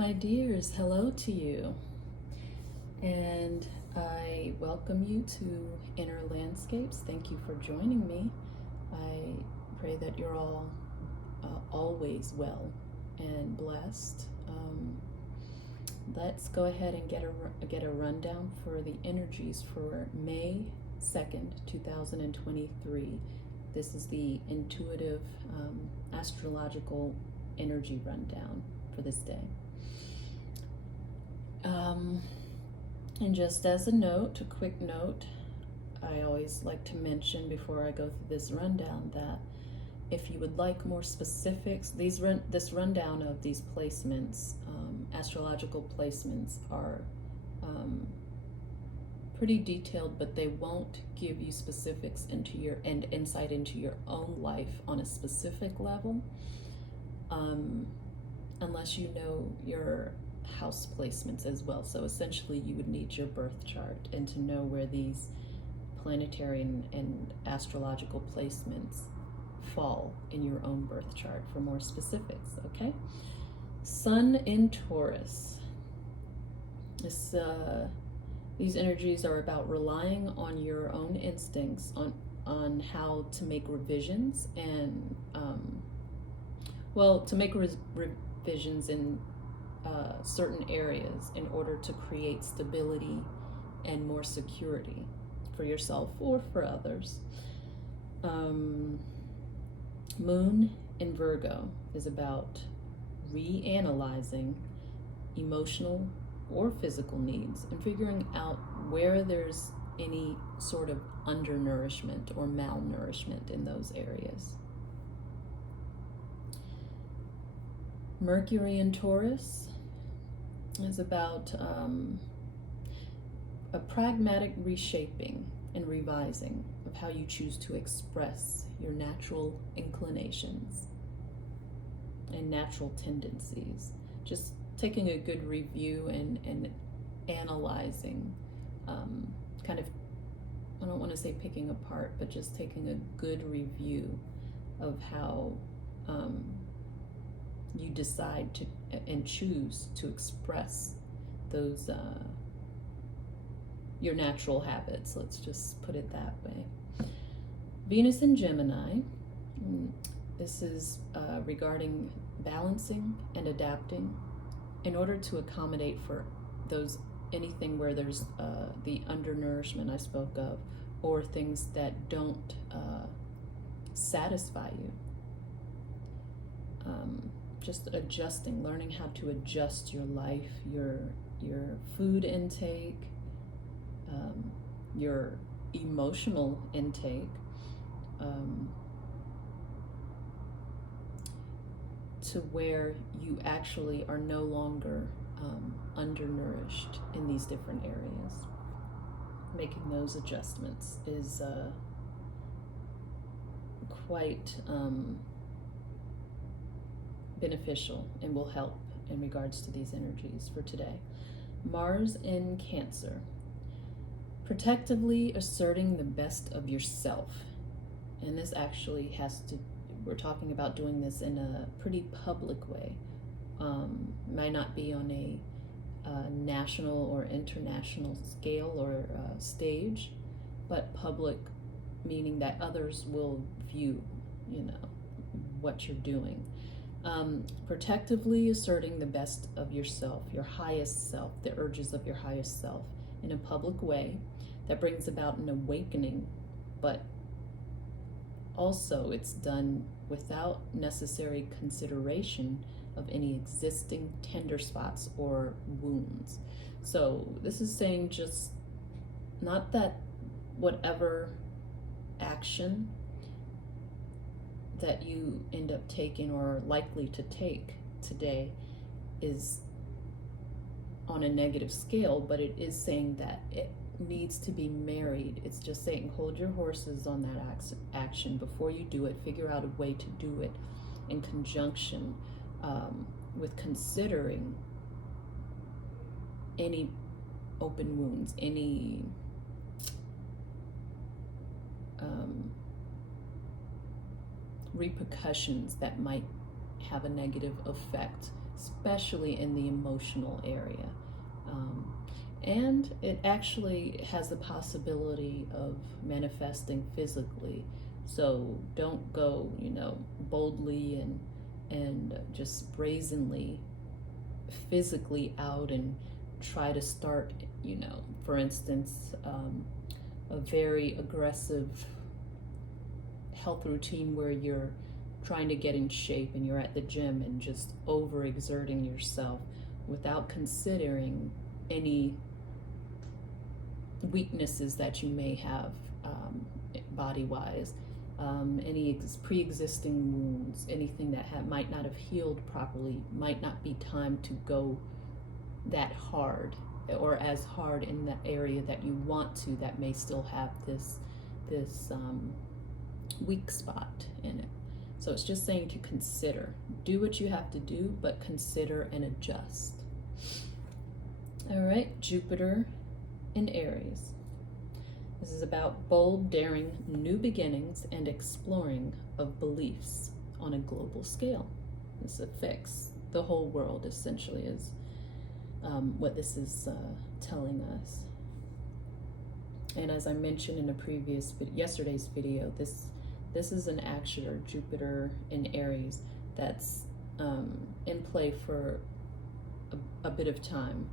My dears, hello to you, and I welcome you to Inner Landscapes. Thank you for joining me. I pray that you're all always well and blessed. Let's go ahead and get a rundown for the energies for May 2nd, 2023. This is the intuitive astrological energy rundown for this day. And just as a note, a quick note, I always like to mention before I go through this rundown that if you would like more specifics, this rundown of these placements, astrological placements, are pretty detailed, but they won't give you specifics into and insight into your own life on a specific level, unless you know your house placements as well. So essentially you would need your birth chart and to know where these planetary and astrological placements fall in your own birth chart for more specifics. Okay, Sun in Taurus. These energies are about relying on your own instincts on how to make revisions and to make revisions in certain areas in order to create stability and more security for yourself or for others. Moon in Virgo is about reanalyzing emotional or physical needs and figuring out where there's any sort of undernourishment or malnourishment in those areas. Mercury in Taurus is about a pragmatic reshaping and revising of how you choose to express your natural inclinations and natural tendencies. Just taking a good review and analyzing, kind of, I don't want to say picking apart, but just taking a good review of how you decide to and choose to express those your natural habits. Let's just put it that way. Venus in Gemini. This is regarding balancing and adapting in order to accommodate for anything where there's the undernourishment I spoke of, or things that don't satisfy you. Just adjusting, learning how to adjust your life, your food intake, your emotional intake, to where you actually are no longer undernourished in these different areas. Making those adjustments is quite beneficial and will help in regards to these energies for today. Mars in Cancer. Protectively asserting the best of yourself. And this actually we're talking about doing this in a pretty public way. Might not be on a national or international scale or stage, but public, meaning that others will view, what you're doing. Protectively asserting the best of yourself, your highest self, the urges of your highest self in a public way that brings about an awakening, but also it's done without necessary consideration of any existing tender spots or wounds. So this is saying just not that whatever action that you end up taking or are likely to take today is on a negative scale, but it is saying that it needs to be married. It's just saying hold your horses on that action before you do it. Figure out a way to do it in conjunction with considering any open wounds, any repercussions that might have a negative effect especially in the emotional area. And it actually has the possibility of manifesting physically. So don't go, boldly and just brazenly physically out and try to start, for instance, a very aggressive health routine where you're trying to get in shape and you're at the gym and just overexerting yourself without considering any weaknesses that you may have body-wise, any pre-existing wounds, anything that might not have healed properly, might not be time to go that hard or as hard in the area that you want to, that may still have this weak spot in it. So it's just saying to consider. Do what you have to do, but consider and adjust. All right, Jupiter in Aries. This is about bold, daring, new beginnings and exploring of beliefs on a global scale. This affects the whole world, essentially, is what this is telling us. And as I mentioned in a yesterday's video, this is an actual Jupiter in Aries that's in play for a bit of time.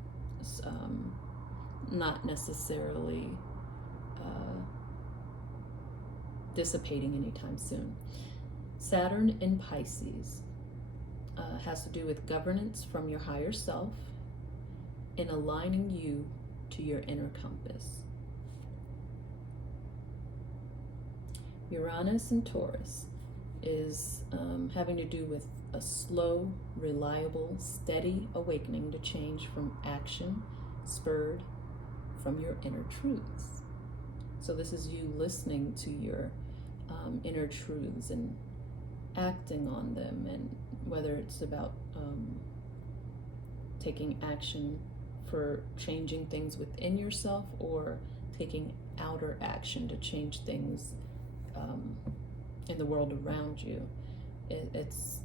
Not necessarily dissipating anytime soon. Saturn in Pisces has to do with governance from your higher self and aligning you to your inner compass. Uranus in Taurus is having to do with a slow, reliable, steady awakening to change from action spurred from your inner truths. So this is you listening to your inner truths and acting on them, and whether it's about taking action for changing things within yourself or taking outer action to change things in the world around you. It's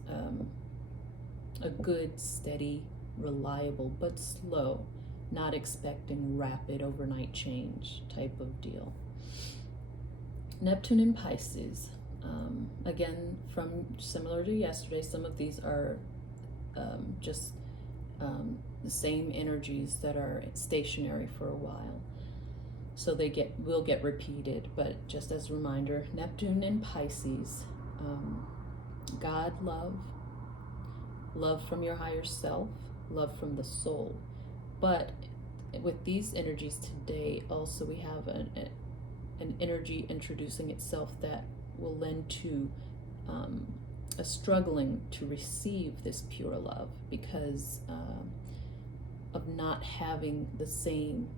a good, steady, reliable, but slow, not expecting rapid overnight change type of deal. Neptune in Pisces. Again, from similar to yesterday, some of these are just the same energies that are stationary for a while. So they will get repeated, but just as a reminder, Neptune in Pisces, God love from your higher self, love from the soul. But with these energies today, also we have an energy introducing itself that will lend to a struggling to receive this pure love because of not having the same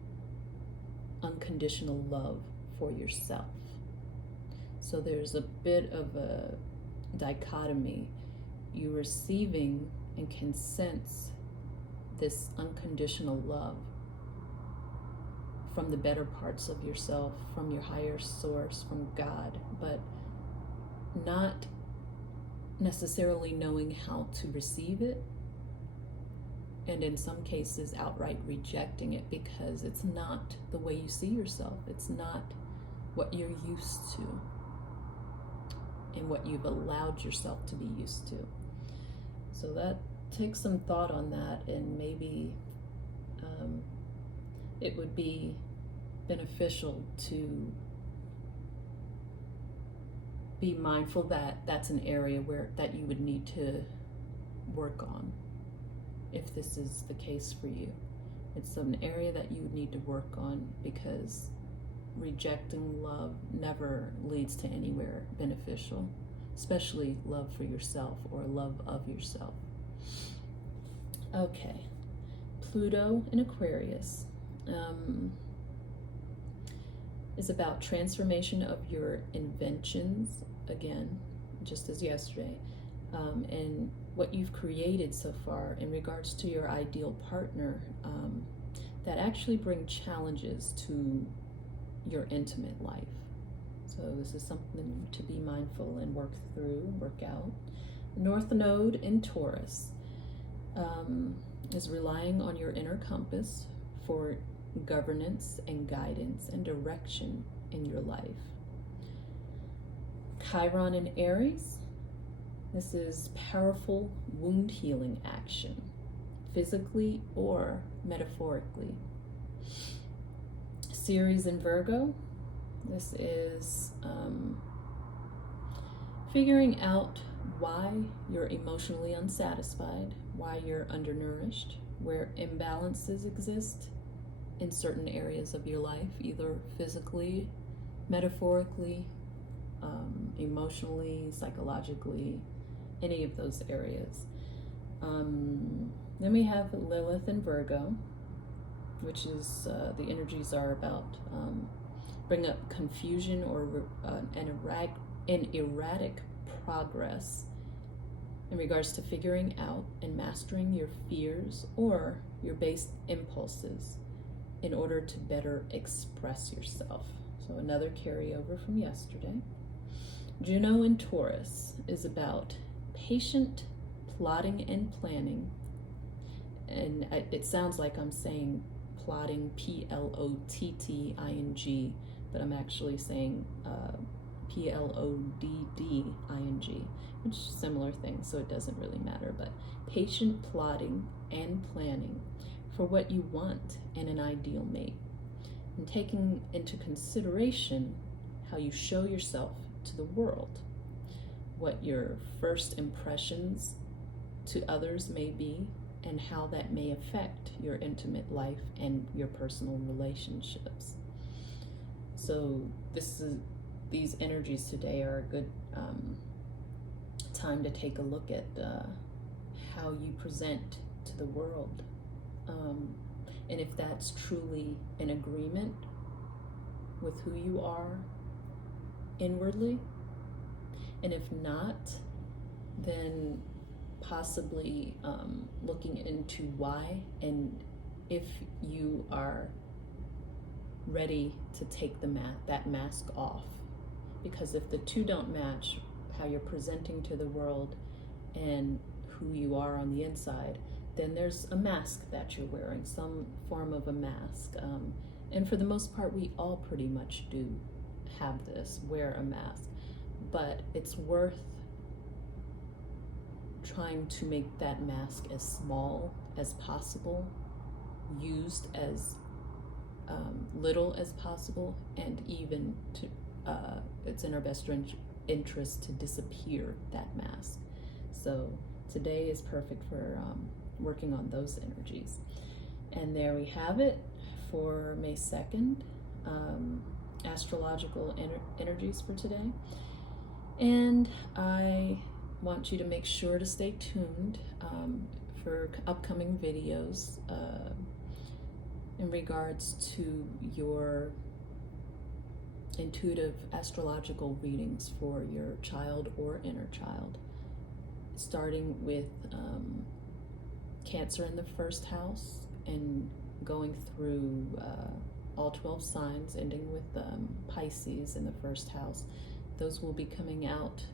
unconditional love for yourself. So there's a bit of a dichotomy. You receiving and can sense this unconditional love from the better parts of yourself, from your higher source, from God, but not necessarily knowing how to receive it, and in some cases outright rejecting it because it's not the way you see yourself. It's not what you're used to and what you've allowed yourself to be used to. So that takes some thought on that, and maybe it would be beneficial to be mindful that that's an area that you would need to work on if this is the case for you. It's an area that you would need to work on because rejecting love never leads to anywhere beneficial, especially love for yourself or love of yourself. Okay, Pluto in Aquarius is about transformation of your inventions, again, just as yesterday, and what you've created so far in regards to your ideal partner that actually bring challenges to your intimate life. So this is something to be mindful and work through, work out. North Node in Taurus. is relying on your inner compass for governance and guidance and direction in your life. Chiron in Aries, this is powerful wound healing action, physically or metaphorically. Ceres in Virgo, this is figuring out why you're emotionally unsatisfied, why you're undernourished, where imbalances exist in certain areas of your life, either physically, metaphorically, emotionally, psychologically, any of those areas. Then we have Lilith in Virgo, which is the energies are about bring up confusion or an erratic progress in regards to figuring out and mastering your fears or your base impulses in order to better express yourself. So another carryover from yesterday. Juno in Taurus is about patient plotting and planning. And it sounds like I'm saying plotting, Plotting, but I'm actually saying Plodding, which is a similar thing, so it doesn't really matter. But patient plotting and planning for what you want in an ideal mate, and taking into consideration how you show yourself to the world, what your first impressions to others may be, and how that may affect your intimate life and your personal relationships. So these energies today are a good time to take a look at how you present to the world, and if that's truly in agreement with who you are inwardly, and if not, then possibly looking into why, and if you are ready to take that mask off. Because if the two don't match, how you're presenting to the world and who you are on the inside, then there's a mask that you're wearing, some form of a mask. And for the most part, we all pretty much do have this, wear a mask. But it's worth trying to make that mask as small as possible, used as little as possible, and even to it's in our best interest to disappear that mask. So today is perfect for working on those energies. And there we have it for May 2nd, astrological energies for today. And I want you to make sure to stay tuned for upcoming videos in regards to your intuitive astrological readings for your child or inner child, starting with Cancer in the first house and going through all 12 signs, ending with Pisces in the first house. Those will be coming out.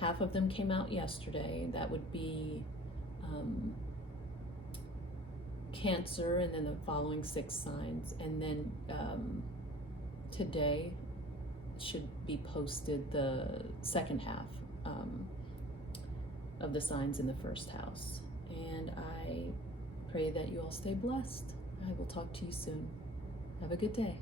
Half of them came out yesterday. That would be Cancer, and then the following 6 signs. And then today should be posted the second half of the signs in the first house. And I pray that you all stay blessed. I will talk to you soon. Have a good day.